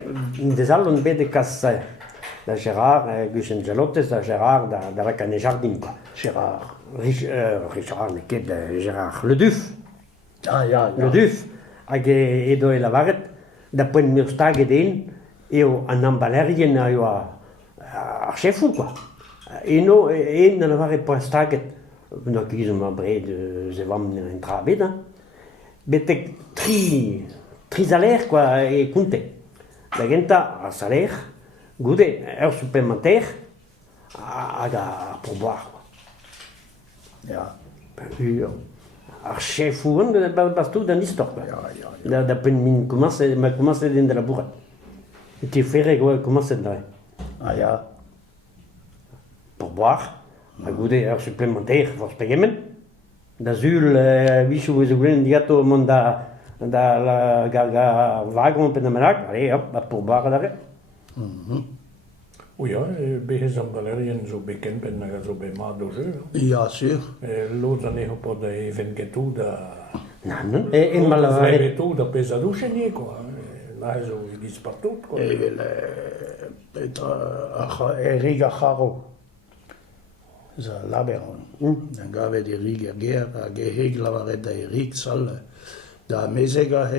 In des allon bet de kas da Gérard, Gus Angelotes, da Gérard, da la canne jardin, quoi. Gérard. Richard, ne ket Gérard Leduf. Ah, ja, ja. Leduf. Hag edo e lavaret, da poen mur staget eo an ambalerien eo ar chefou, quoi. Eno, na lavaret poen staget, no gizom a bred ze vam en trabet, betek tri salaire, quoi, e konte. Da genta ar salaire, goude, ur supplémentaire, hag a pourboire, quoi. Ja. Ar chefou an, bastou d'an istor, quoi. Ja. Da pen min komanse den da labouret. E te ferre komanse da. Ah, ja. Pourboire, hag goude ur supplémentaire, for spegemen. Da zul, bichou eus o gwen diato mont da vagon pen amenak, allez, hop, a pourboire da re. O ja, behez am galerien zo beken ben nag zo be ma do jeu. Ja, sûr. Lood an eho pod even getou da... Non, en ma lavaret. Getou da pesa douche nie, quoi. Là, zo gis partout, quoi. Erik Acharo. Za laberon. Dan gavet Erik a ger, a geheg lavaret da Erik sal. Da mezega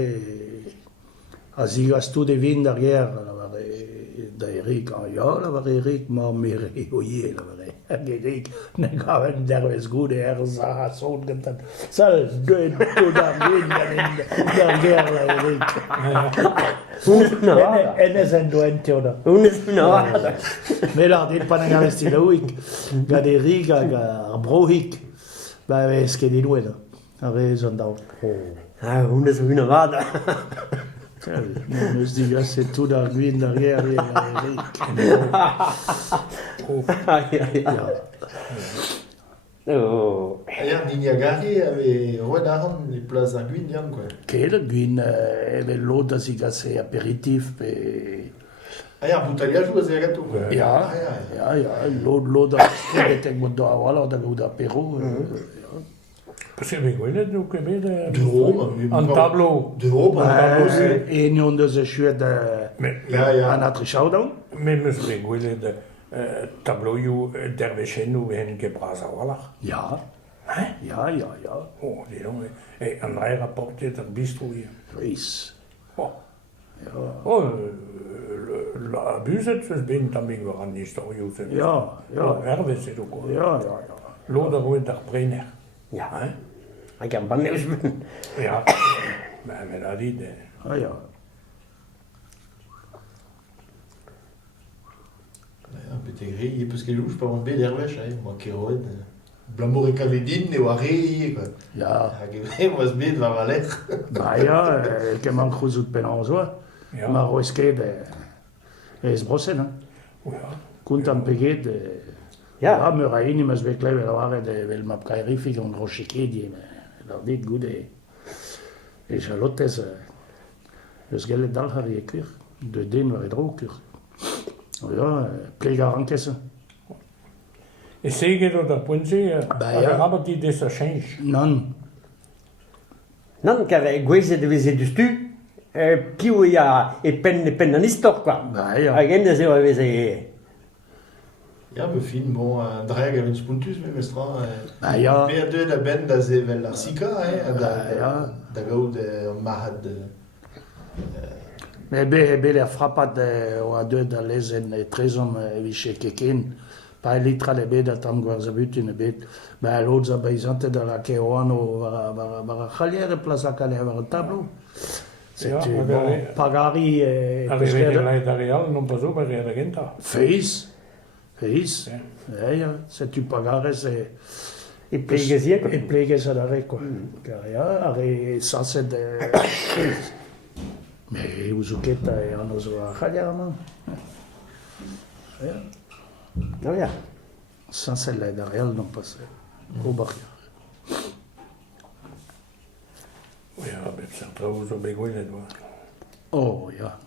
a zigas tout de vin da ger, da Erik, ja, lavare Erik, ma mere oie lavare. Erik, ne gaven derves gode sa son gentan. Sal, død, to da vin da ger la Erik. Enes en duente oda. Unes no. Mela, dit pananga vestilouik, gad Erik hag ar brohik, ba eske di nueda. Are zon daou. Ah, unes una vada. Neus digas se tout da gwin da ger Erik. Oh. Ja, Niagari avait redaran les places à Guignan, quoi. Kel gwin evel lo da zigas e aperitif pe... Ah, ja, Boutalia joue à Zagato, quoi. Ja, lo da strebetek mod do awala da gouda apero. Parce que gwelet no kebet De Rome. an tableau. De Rome, un tableau, c'est... Enion de ze chuet an atre chaudown. Mais meus gwelet tableau you dervechen ou en gebras awalach. Ja, Hein? ja. Oh, dis donc, an rei rapportet ar bistro hier. Fris. Oh. Oh, la buzet fes ben taming war an historio. Ja. Erwe se do ko. Ja. Lo da roet ar prener. Ja, Hein? hag an banneus ben. Ja. Men a dit... Ah, ja. Ja, peut-être rei, parce que louche, pas mon bé d'Hervèche, hein, moi qui roed. Blamour et Calédine, ne wa rei, quoi. Ja. Moi, ce bé, va valer. Ba ja, kem an kruzut pen an zoa. Ja. Ma roesket ez brosen, hein. Ja. Kunt an peget... Ja, meur a ini meus bekle vel aret vel map kaerifik an grochekedi. Dar dit goude. E chalotez eus gellet dalc'hari e kur. De den war e dro kur. Ja, plegar an kese. E seget o da poense, Ba, a ja. rabat dit des a change. Non. non, car gweze de veze du stu, piou e pen an istor, quoi. Ba ja. Hag en eo veze... Ja, me fin, bon, un drag avec spuntus, mais mestra. Ba ja. P2 da ben da ze vel ar sika, hein, ja. da gaout mahad. Me bet er frappat o a deud a lezen e trezom eviche keken. Pa e litra le bet a tam gwarzabutin e bet. Ba l'od za beizante da la ke oan o var a chalier e plaza kale var a tablo. Ja, Setu, aber bon, pagari e... A revede lai da real, non pas o bari a genta. Feiz. Ja. Ja, setu pagares e... E plegezia, quoi. E plegez ad are, quoi. Car ja, are saset... Me uzuket e an ozo a chalier man. Ja. Oh, ja. Saset lai da real non pas o barrière. Ja, bet sartra o zo be gwelet, wa. Oh, ja.